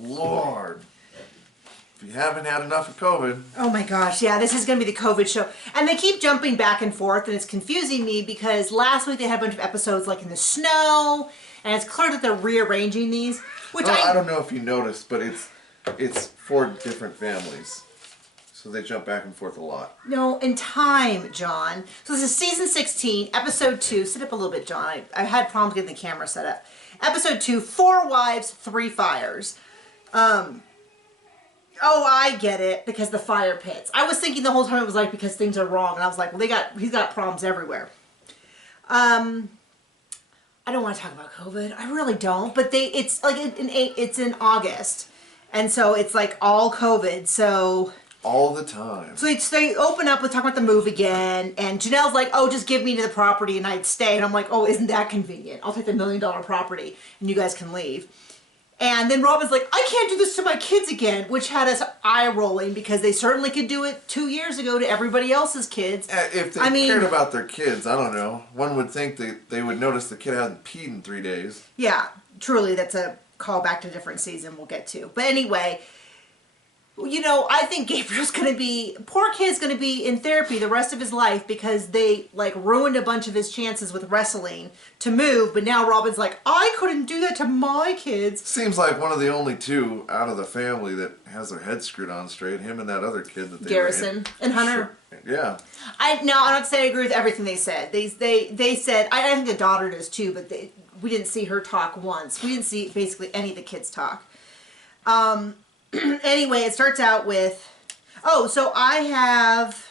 Lord. If you haven't had enough of COVID. Oh my gosh, yeah, this is going to be the COVID show. And they keep jumping back and forth, and it's confusing me because last week they had a bunch of episodes like in the snow, and it's clear that they're rearranging these. Which I don't know if you noticed, but it's 4 different families. So they jump back and forth a lot. No, in time, John. So this is season 16, episode 2. Sit up a little bit, John. I had problems getting the camera set up. Episode 2, 4 wives, 3 fires. Oh, I get it, because the fire pits. I was thinking the whole time it was like because things are wrong, and I was like, well, he's got problems everywhere. I don't want to talk about COVID. I really don't. But it's like it's in August, and so it's like all COVID. So all the time. So they open up with talking about the move again, and Janelle's like, "Oh, just give me to the property and I'd stay." And I'm like, "Oh, isn't that convenient? I'll take the $1 million property, and you guys can leave." And then Robin's like, I can't do this to my kids again, which had us eye-rolling because they certainly could do it 2 years ago to everybody else's kids. If they cared about their kids, I don't know. One would think that they would notice the kid hasn't peed in 3 days. Yeah, truly, that's a callback to a different season we'll get to. But anyway, you know, I think Gabriel's going to be, poor kid's going to be in therapy the rest of his life because they, like, ruined a bunch of his chances with wrestling to move, but now Robin's like, I couldn't do that to my kids. Seems like one of the only 2 out of the family that has their head screwed on straight, him and that other kid that they Garrison and Hunter. Sure. Yeah. I'm not saying I agree with everything they said. They said, I think the daughter does too, but we didn't see her talk once. We didn't see basically any of the kids talk. Anyway, it starts out with, so I have,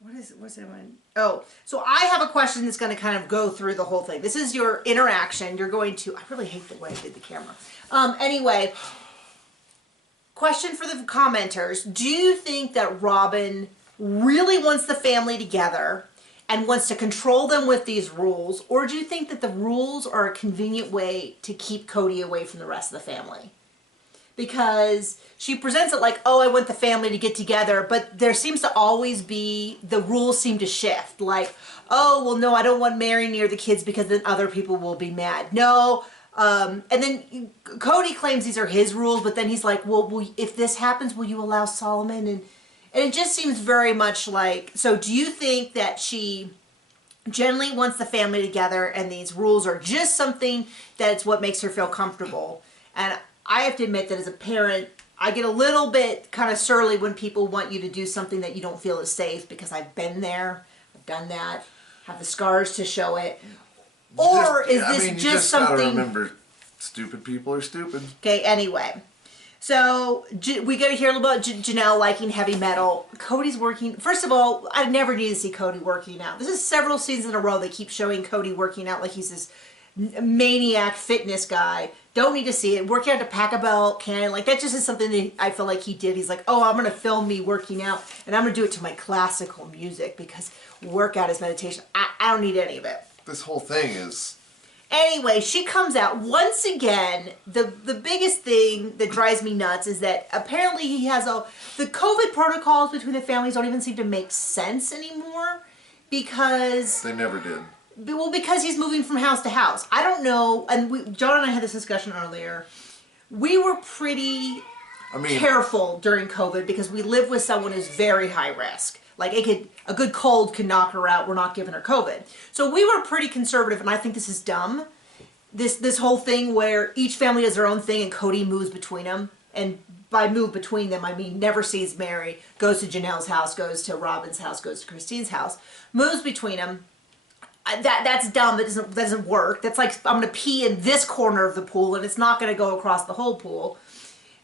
what's it on? Oh, so I have a question that's going to kind of go through the whole thing. This is your interaction. You're going to, I really hate the way I did the camera. Anyway, question for the commenters. Do you think that Robin really wants the family together and wants to control them with these rules? Or do you think that the rules are a convenient way to keep Cody away from the rest of the family? Because she presents it like, oh, I want the family to get together, but there seems to always be, the rules seem to shift. Like, oh, well, no, I don't want Meri near the kids because then other people will be mad. No, and then Cody claims these are his rules, but then he's like, well, if this happens, will you allow Solomon? And it just seems very much like, so do you think that she generally wants the family together and these rules are just something that's what makes her feel comfortable? And I have to admit that as a parent, I get a little bit kind of surly when people want you to do something that you don't feel is safe because I've been there, I've done that, have the scars to show it. Or is this just something... You just gotta remember, stupid people are stupid. Okay, anyway. So, we got to hear a little about Janelle liking heavy metal. Cody's working... First of all, I never need to see Cody working out. This is several seasons in a row they keep showing Cody working out like he's this maniac fitness guy. Don't need to see it. Working out to pack a belt, can like that just is something that I feel like he did. He's like, oh, I'm gonna film me working out and I'm gonna do it to my classical music because workout is meditation. I don't need any of it. This whole thing is... Anyway, she comes out once again. The biggest thing that drives me nuts is that apparently he has the COVID protocols between the families don't even seem to make sense anymore because they never did. Well, because he's moving from house to house. I don't know, and John and I had this discussion earlier. We were pretty careful during COVID because we live with someone who's very high risk. Like a good cold could knock her out. We're not giving her COVID. So we were pretty conservative, and I think this is dumb. This whole thing where each family does their own thing and Cody moves between them. And by move between them, I mean never sees Meri, goes to Janelle's house, goes to Robin's house, goes to Christine's house, moves between them. That's dumb. That doesn't work. That's like I'm going to pee in this corner of the pool and it's not going to go across the whole pool.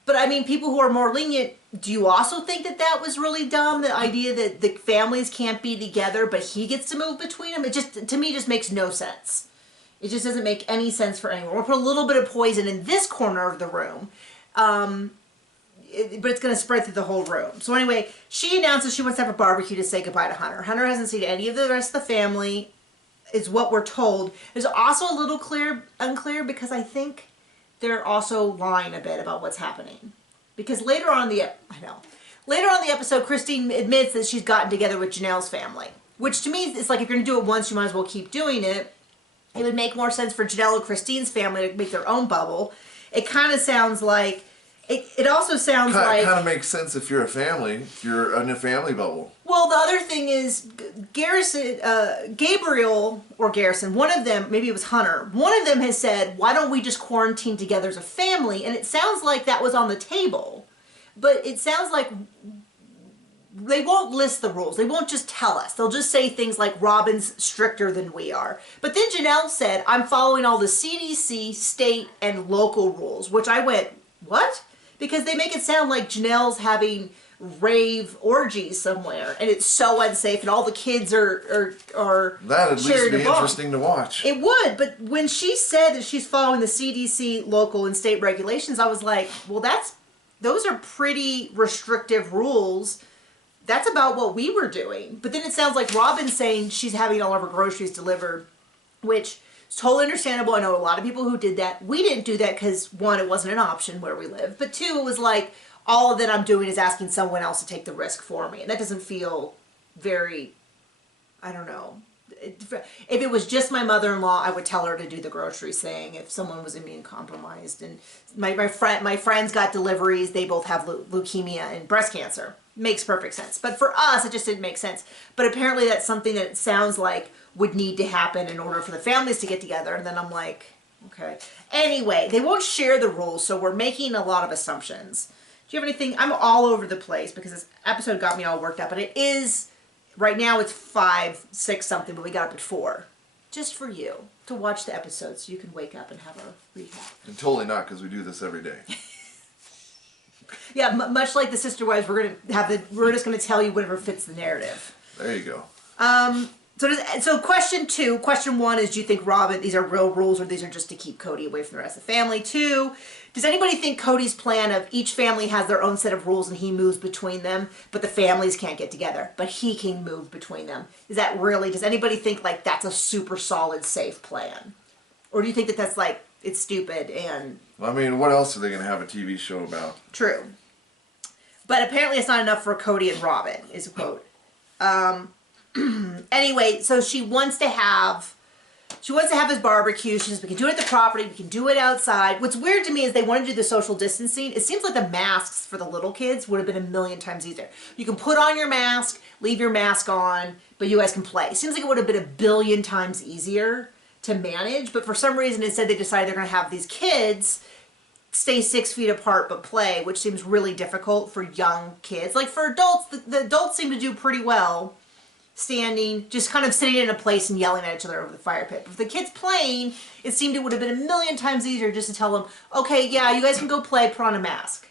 But I mean, people who are more lenient, do you also think that was really dumb? The idea that the families can't be together, but he gets to move between them? It just, to me, just makes no sense. It just doesn't make any sense for anyone. We'll put a little bit of poison in this corner of the room, but it's going to spread through the whole room. So anyway, she announces she wants to have a barbecue to say goodbye to Hunter. Hunter hasn't seen any of the rest of the family, is what we're told. There's also a little unclear because I think they're also lying a bit about what's happening. Because later on in the episode, Christine admits that she's gotten together with Janelle's family. Which to me, it's like if you're going to do it once, you might as well keep doing it. It would make more sense for Janelle and Christine's family to make their own bubble. it kind of sounds like, it also sounds like... It kind of makes sense if you're a family, if you're in a family bubble. Well, the other thing is, Gabriel or Garrison, one of them, maybe it was Hunter, one of them has said, why don't we just quarantine together as a family? And it sounds like that was on the table. But it sounds like they won't list the rules. They won't just tell us. They'll just say things like Robin's stricter than we are. But then Janelle said, I'm following all the CDC, state, and local rules, which I went, what? Because they make it sound like Janelle's having rave orgies somewhere, and it's so unsafe, and all the kids are That'd at least be interesting to watch. It would, but when she said that she's following the CDC, local, and state regulations, I was like, well, those are pretty restrictive rules. That's about what we were doing. But then it sounds like Robin's saying she's having all of her groceries delivered, which is totally understandable. I know a lot of people who did that. We didn't do that because, one, it wasn't an option where we live. But two, it was like, all that I'm doing is asking someone else to take the risk for me. And that doesn't feel very, I don't know. If it was just my mother-in-law, I would tell her to do the groceries thing if someone was immune compromised. And my friends got deliveries. They both have leukemia and breast cancer. Makes perfect sense. But for us, it just didn't make sense. But apparently that's something that it sounds like would need to happen in order for the families to get together. And then I'm like, okay. Anyway, they won't share the rules, so we're making a lot of assumptions. Do you have anything? I'm all over the place because this episode got me all worked up. And it is, right now it's 5, 6 something, but we got up at 4. Just for you to watch the episode so you can wake up and have a recap. And totally not, because we do this every day. Yeah, much like the Sister Wives, we're just going to tell you whatever fits the narrative. There you go. So question 2, question 1 is, do you think Robin, these are real rules or these are just to keep Cody away from the rest of the family? 2, does anybody think Cody's plan of each family has their own set of rules and he moves between them, but the families can't get together, but he can move between them? Is that really, does anybody think like that's a super solid, safe plan? Or do you think that that's like, it's stupid and... Well, I mean, what else are they going to have a TV show about? True. But apparently it's not enough for Cody and Robin, is a quote. Anyway, so she wants to have his barbecue. She says, we can do it at the property, we can do it outside. What's weird to me is they want to do the social distancing. It seems like the masks for the little kids would have been a million times easier. You can put on your mask, leave your mask on, but you guys can play. It seems like it would have been a billion times easier to manage, but for some reason instead they decided they're going to have these kids stay 6 feet apart but play, which seems really difficult for young kids. Like for adults, the adults seem to do pretty well standing, just kind of sitting in a place and yelling at each other over the fire pit. But for the kids playing, it seemed it would have been a million times easier just to tell them, okay, yeah, you guys can go play, put on a mask.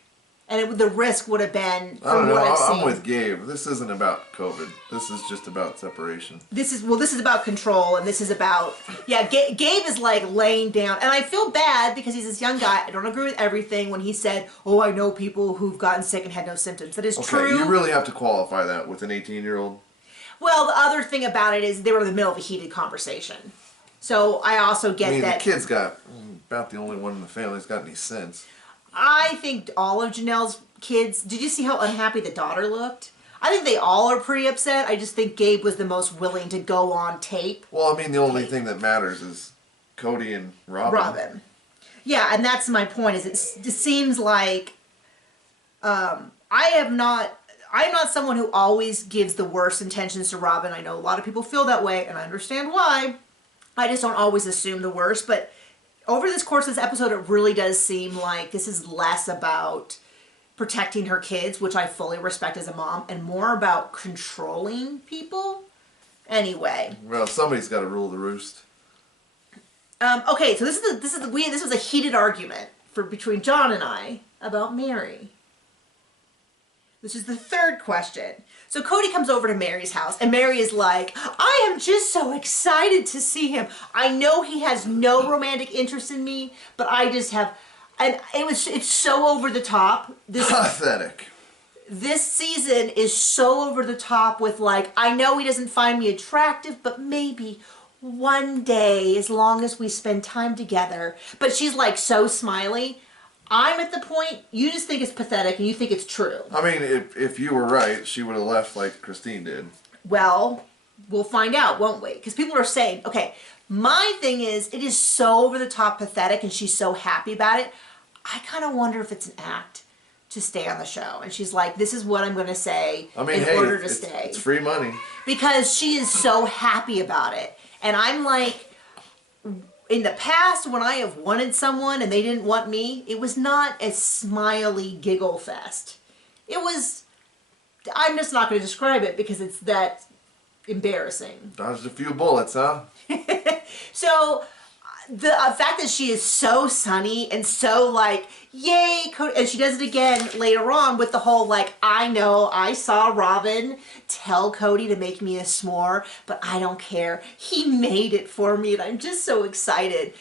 And the risk would have been, from what I've seen. I'm with Gabe. This isn't about COVID. This is just about separation. This is about control, and this is about, yeah, Gabe is like laying down. And I feel bad because he's this young guy. I don't agree with everything when he said, oh, I know people who've gotten sick and had no symptoms. That is true. You really have to qualify that with an 18-year-old. Well, the other thing about it is they were in the middle of a heated conversation. So I also get that. The kid's got, about the only one in the family that's got any sense. I think all of Janelle's kids, did you see how unhappy the daughter looked? I think they all are pretty upset. I just think Gabe was the most willing to go on tape. Well, I mean, the only thing that matters is Cody and Robin. Yeah, and that's my point, is it seems like I'm not someone who always gives the worst intentions to Robin. I know a lot of people feel that way, and I understand why. I just don't always assume the worst, but over this course of this episode, it really does seem like this is less about protecting her kids, which I fully respect as a mom, and more about controlling people. Anyway. Well, somebody's got to rule the roost. Okay, so this was a heated argument between John and I about Meri. This is the third question. So Cody comes over to Mary's house, and Meri is like, I am just so excited to see him. I know he has no romantic interest in me, but I just have, and it's so over the top. Pathetic. This season is so over the top with like, I know he doesn't find me attractive, but maybe one day, as long as we spend time together. But she's like so smiley. I'm at the point, you just think it's pathetic and you think it's true. I mean, if you were right, she would have left like Christine did. Well, we'll find out, won't we? Because people are saying, okay, my thing is, it is so over the top pathetic and she's so happy about it. I kind of wonder if it's an act to stay on the show. And she's like, this is what I'm going to say in order to stay. It's free money. Because she is so happy about it. And I'm like, in the past, when I have wanted someone and they didn't want me, it was not a smiley giggle fest. It was, I'm just not going to describe it because it's that embarrassing. Dodged a few bullets, huh? So the fact that she is so sunny and so like, yay, Cody, and she does it again later on with the whole like, I know, I saw Robin tell Cody to make me a s'more, but I don't care. He made it for me and I'm just so excited.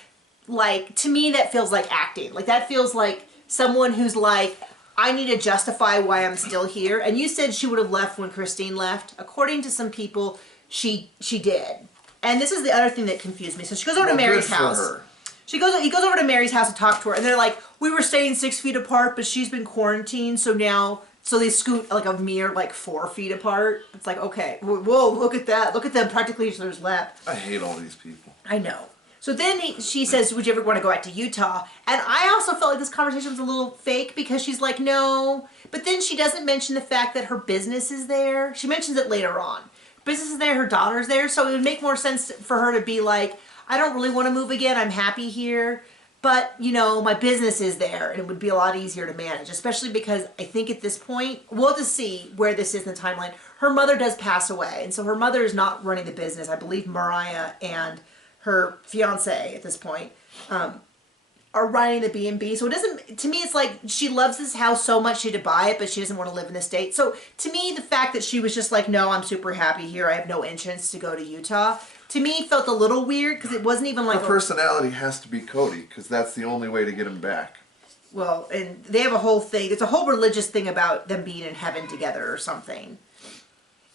Like, to me, that feels like acting. Like, that feels like someone who's like, I need to justify why I'm still here. And you said she would have left when Christine left. According to some people, she did. And this is the other thing that confused me. So she goes over to Mary's house. He goes over to Mary's house to talk to her, and they're like, we were staying 6 feet apart, but she's been quarantined, so they scoot like a mere like 4 feet apart. It's like, okay, whoa, look at that. Look at them practically each other's lap. I hate all these people. I know. So then she says, would you ever want to go out to Utah? And I also felt like this conversation was a little fake because she's like, no. But then she doesn't mention the fact that her business is there. She mentions it later on. Business is there, her daughter's there, so it would make more sense for her to be like, I don't really want to move again, I'm happy here, but, you know, my business is there, and it would be a lot easier to manage, especially because I think at this point, we'll have to see where this is in the timeline. Her mother does pass away, and so her mother is not running the business. I believe Mariah and her fiance at this point are running the B&B. So it doesn't, to me, it's like she loves this house so much she had to buy it, but she doesn't want to live in the state. So to me, the fact that she was just like, no, I'm super happy here. I have no interest to go to Utah. To me, felt a little weird because it wasn't even like her personality has to be Cody because that's the only way to get him back. Well, and they have a whole thing. It's a whole religious thing about them being in heaven together or something.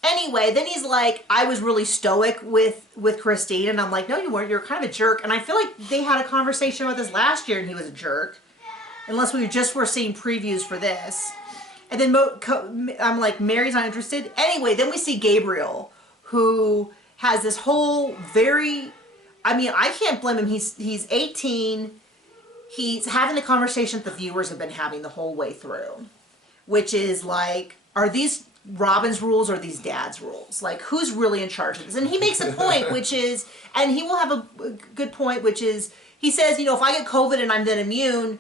Anyway, then he's like, I was really stoic with Christine, and I'm like, no, you weren't. You're kind of a jerk. And I feel like they had a conversation about this last year, and he was a jerk, unless we just were seeing previews for this. And then I'm like, Mary's not interested. Anyway, then we see Gabriel, who has this whole I mean, I can't blame him. He's 18. He's having the conversation that the viewers have been having the whole way through, which is like, are these Robin's rules or these Dad's rules? Like, who's really in charge of this? And he makes a point, which is, and he will have a good point, which is, he says, you know, if I get COVID and I'm then immune,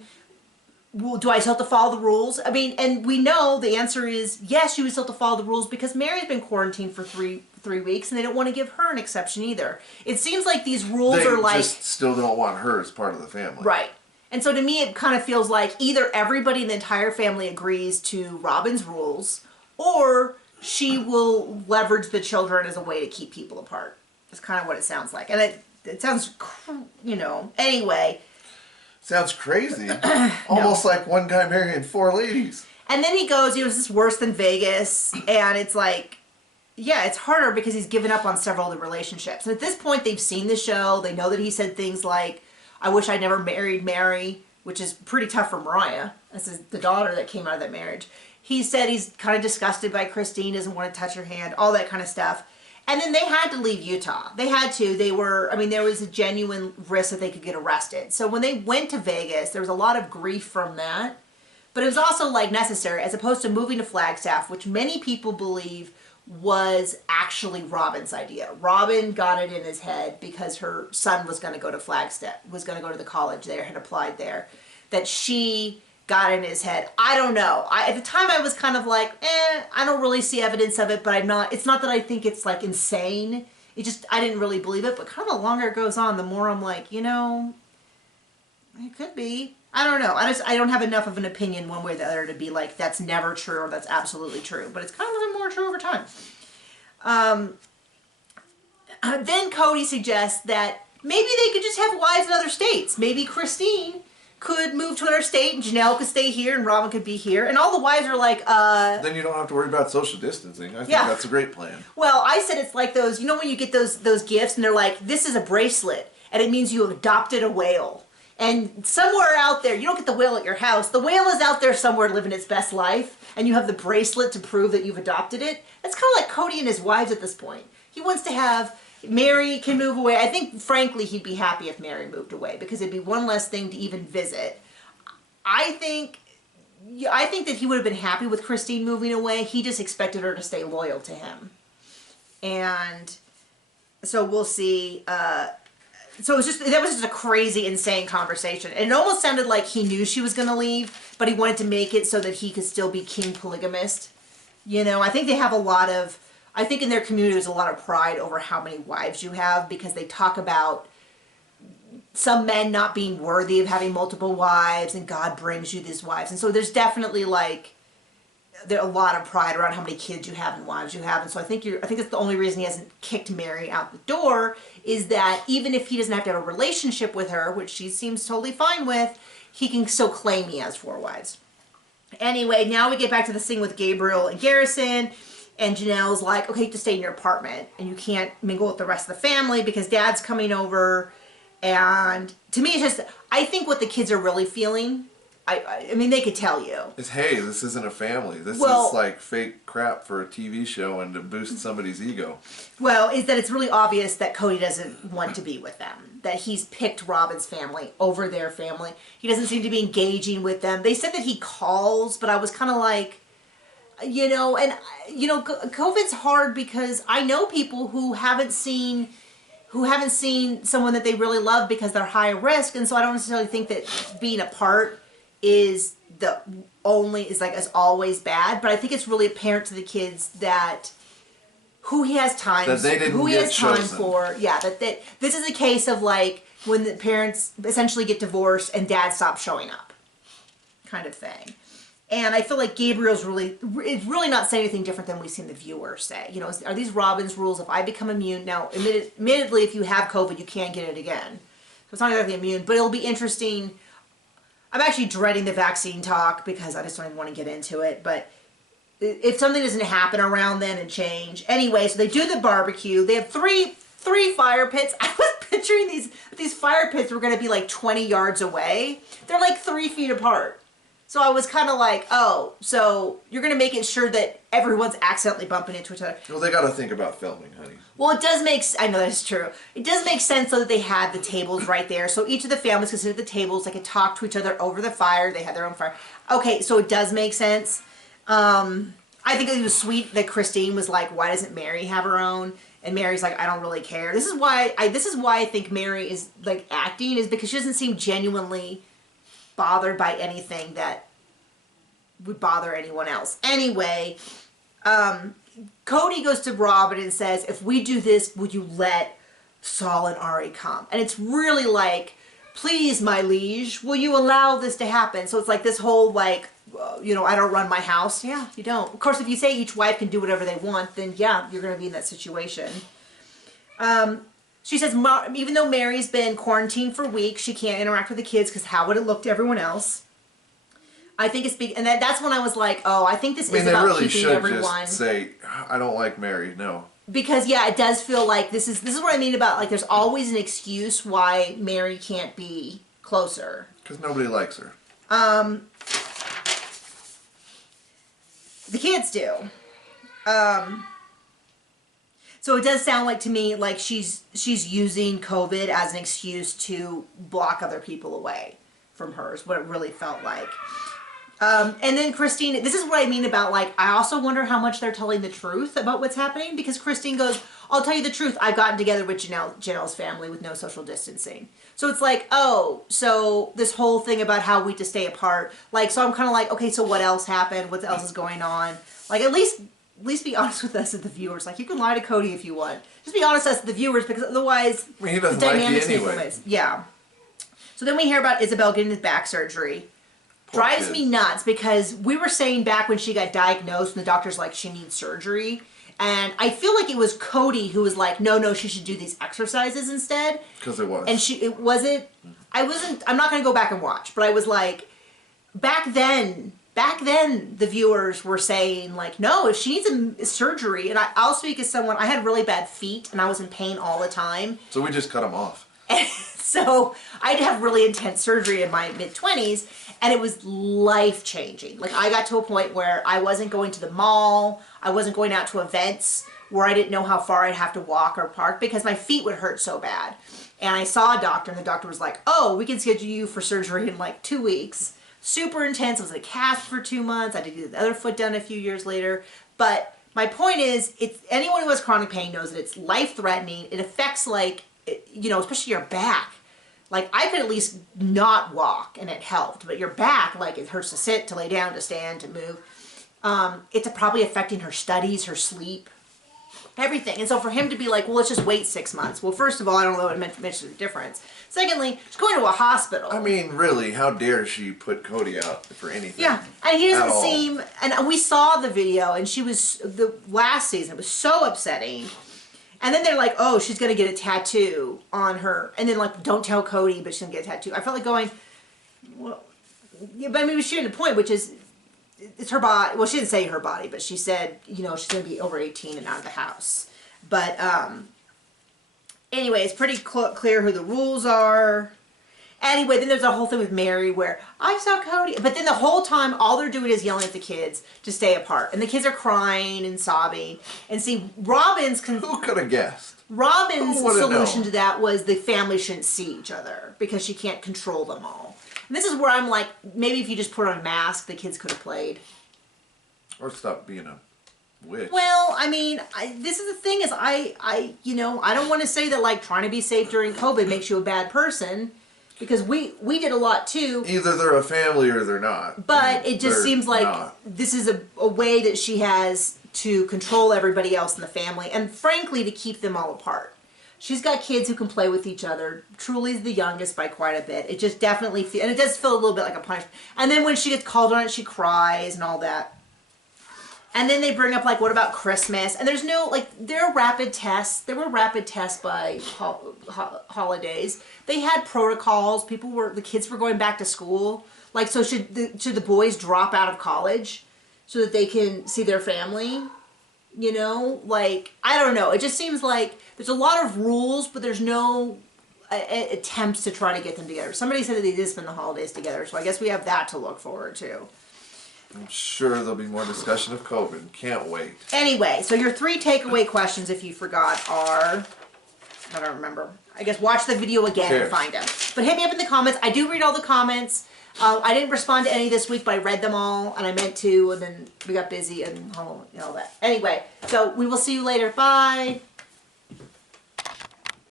do I still have to follow the rules? I mean, and we know the answer is yes, you would still have to follow the rules because Mary's been quarantined for three weeks and they don't want to give her an exception either. It seems like these rules are like... They just still don't want her as part of the family. Right. And so to me, it kind of feels like either everybody in the entire family agrees to Robin's rules or she will leverage the children as a way to keep people apart. That's kind of what it sounds like. And it sounds, you know, anyway... Sounds crazy. Almost like one guy marrying 4 ladies. And then he goes, you know, this is worse than Vegas. And it's like, yeah, it's harder because he's given up on several of the relationships. And at this point, they've seen the show. They know that he said things like, I wish I'd never married Mary, which is pretty tough for Mariah. This is the daughter that came out of that marriage. He said he's kind of disgusted by Christine, doesn't want to touch her hand, all that kind of stuff. And then they had to leave Utah. They had to. They were, I mean, there was a genuine risk that they could get arrested. So when they went to Vegas, there was a lot of grief from that. But it was also like necessary, as opposed to moving to Flagstaff, which many people believe was actually Robin's idea. Robin got it in his head because her son was going to go to Flagstaff, was going to go to the college there, had applied there, that she got in his head. I don't know. At the time I was kind of like, I don't really see evidence of it, but it's not that I think it's like insane. It just, I didn't really believe it, but kind of the longer it goes on, the more I'm like, you know, it could be. I don't know. I don't have enough of an opinion one way or the other to be like, that's never true or that's absolutely true, but it's kind of a little more true over time. Then Cody suggests that maybe they could just have wives in other states. Maybe Christine could move to another state and Janelle could stay here and Robin could be here. And all the wives are like, Then you don't have to worry about social distancing. I think that's a great plan. Well, I said it's like those, you know when you get those gifts and they're like, this is a bracelet and it means you have adopted a whale. And somewhere out there, you don't get the whale at your house. The whale is out there somewhere living its best life and you have the bracelet to prove that you've adopted it. That's kind of like Cody and his wives at this point. He wants to have... Mary can move away. I think, frankly, he'd be happy if Mary moved away because it'd be one less thing to even visit. I think that he would have been happy with Christine moving away. He just expected her to stay loyal to him. And so we'll see. So that was just a crazy, insane conversation. And it almost sounded like he knew she was going to leave, but he wanted to make it so that he could still be king polygamist. You know, I think they have I think in their community there's a lot of pride over how many wives you have, because they talk about some men not being worthy of having multiple wives, and God brings you these wives. And so there's definitely there's a lot of pride around how many kids you have and wives you have. And so I think that's the only reason he hasn't kicked Meri out the door, is that even if he doesn't have to have a relationship with her, which she seems totally fine with, he can still claim he has 4 wives. Anyway, now we get back to the thing with Gabriel and Garrison, and Janelle's like, okay, you have to stay in your apartment, and you can't mingle with the rest of the family because Dad's coming over. And to me, it's just, I think what the kids are really feeling, I mean, they could tell you. It's, hey, this isn't a family. This is like fake crap for a TV show and to boost somebody's ego. Well, is that it's really obvious that Cody doesn't want to be with them. That he's picked Robin's family over their family. He doesn't seem to be engaging with them. They said that he calls, but I was kind of like, you know, and, you know, COVID's hard because I know people who haven't seen someone that they really love because they're high risk. And so I don't necessarily think that being apart is always bad, but I think it's really apparent to the kids that who he has time for. Yeah, that this is a case of like when the parents essentially get divorced and Dad stops showing up, kind of thing. And I feel like Gabriel's really not saying anything different than we've seen the viewers say. You know, are these Robin's rules? If I become immune now, admittedly, if you have COVID, you can't get it again, so it's not exactly immune. But it'll be interesting. I'm actually dreading the vaccine talk because I just don't even want to get into it. But if something doesn't happen around then and change. Anyway, so they do the barbecue. They have three fire pits. I was picturing these fire pits were going to be like 20 yards away. They're like 3 feet apart. So I was kind of like, oh, so you're going to make it sure that everyone's accidentally bumping into each other. Well, they got to think about filming, honey. Well, it does make, I know that's true. It does make sense though that they had the tables right there. So each of the families could sit at the tables. They could talk to each other over the fire. They had their own fire. Okay, so it does make sense. I think it was sweet that Christine was like, why doesn't Meri have her own? And Mary's like, I don't really care. This is why I think Meri is like acting, is because she doesn't seem genuinely bothered by anything that would bother anyone else. Anyway, Cody goes to Robin and says, if we do this, would you let Saul and Ari come? And it's really like, please, my liege, will you allow this to happen? So it's like this whole like, you know, I don't run my house. Yeah, you don't. Of course, if you say each wife can do whatever they want, then yeah, you're going to be in that situation. She says, even though Mary's been quarantined for weeks, she can't interact with the kids because how would it look to everyone else? I think it's big, and that's when I was like, oh, I think this is about really keeping everyone. Just say, I don't like Meri. No. Because yeah, it does feel like this is what I mean about like there's always an excuse why Meri can't be closer. Because nobody likes her. The kids do. So it does sound like to me like she's using COVID as an excuse to block other people away from her, is what it really felt like. And then Christine, this is what I mean about like, I also wonder how much they're telling the truth about what's happening, because Christine goes, I'll tell you the truth, I've gotten together with Janelle's family with no social distancing. So it's like, oh, so this whole thing about how we to stay apart, like, so I'm kind of like, okay, so what else happened? What else is going on? Like, at least be honest with us as the viewers. Like, you can lie to Cody if you want. Just be honest with us, the viewers, because otherwise, I mean, he doesn't like you anyway. Yeah. So then we hear about Isabel getting his back surgery. Drives me nuts, because we were saying back when she got diagnosed and the doctor's like, she needs surgery. And I feel like it was Cody who was like, no, she should do these exercises instead. Because it was. And I'm not going to go back and watch, but I was like, back then the viewers were saying like, no, if she needs a surgery, and I'll speak as someone, I had really bad feet and I was in pain all the time. So we just cut them off. So I'd have really intense surgery in my mid-20s, and it was life-changing. Like, I got to a point where I wasn't going to the mall, I wasn't going out to events where I didn't know how far I'd have to walk or park because my feet would hurt so bad. And I saw a doctor, and the doctor was like, oh, we can schedule you for surgery in like 2 weeks. super intense. I was in a cast for 2 months. I had to get the other foot done a few years later. But my point is, it's anyone who has chronic pain knows that it's life-threatening. It affects, like, you know, especially your back. Like, I could at least not walk, and it helped. But your back, like, it hurts to sit, to lay down, to stand, to move. It's probably affecting her studies, her sleep, everything. And so for him to be like, well, let's just wait 6 months. Well, first of all, I don't know what it meant the difference. Secondly, she's going to a hospital. I mean, really, how dare she put Cody out for anything? Yeah, and he doesn't seem, and we saw the video, and she was, the last season, it was so upsetting. And then they're like, oh, she's going to get a tattoo on her. And then, like, don't tell Cody, but she's going to get a tattoo. I felt like going, well, yeah, but I mean, she made a point, which is, it's her body. Well, she didn't say her body, but she said, you know, she's going to be over 18 and out of the house. But anyway, it's pretty clear who the rules are. Anyway, then there's a whole thing with Meri where I saw Cody. But then the whole time, all they're doing is yelling at the kids to stay apart. And the kids are crying and sobbing. And see, Robin's... Who could have guessed? Robin's solution to that was the family shouldn't see each other because she can't control them all. And this is where I'm like, maybe if you just put on a mask, the kids could have played. Or stop being a witch. Well, I mean, this is the thing is you know, I don't want to say that like trying to be safe during COVID makes you a bad person because we did a lot too. Either they're a family or they're not. But it just seems like this is a way that she has to control everybody else in the family and frankly to keep them all apart. She's got kids who can play with each other. Truly's the youngest by quite a bit. It just definitely feels, and it does feel a little bit like a punishment. And then when she gets called on it, she cries and all that. And then they bring up, like, what about Christmas? And there's no, like, there are rapid tests. There were rapid tests by holidays. They had protocols. The kids were going back to school. Like, so should the boys drop out of college so that they can see their family? You know, like, I don't know. It just seems like there's a lot of rules, but there's no attempts to try to get them together. Somebody said that they did spend the holidays together, so I guess we have that to look forward to. I'm sure there'll be more discussion of COVID. Can't wait. Anyway, so your 3 takeaway questions, if you forgot, are... I don't remember. I guess watch the video again and find them. But hit me up in the comments. I do read all the comments. I didn't respond to any this week, but I read them all, and I meant to, and then we got busy and all that. Anyway, so we will see you later. Bye!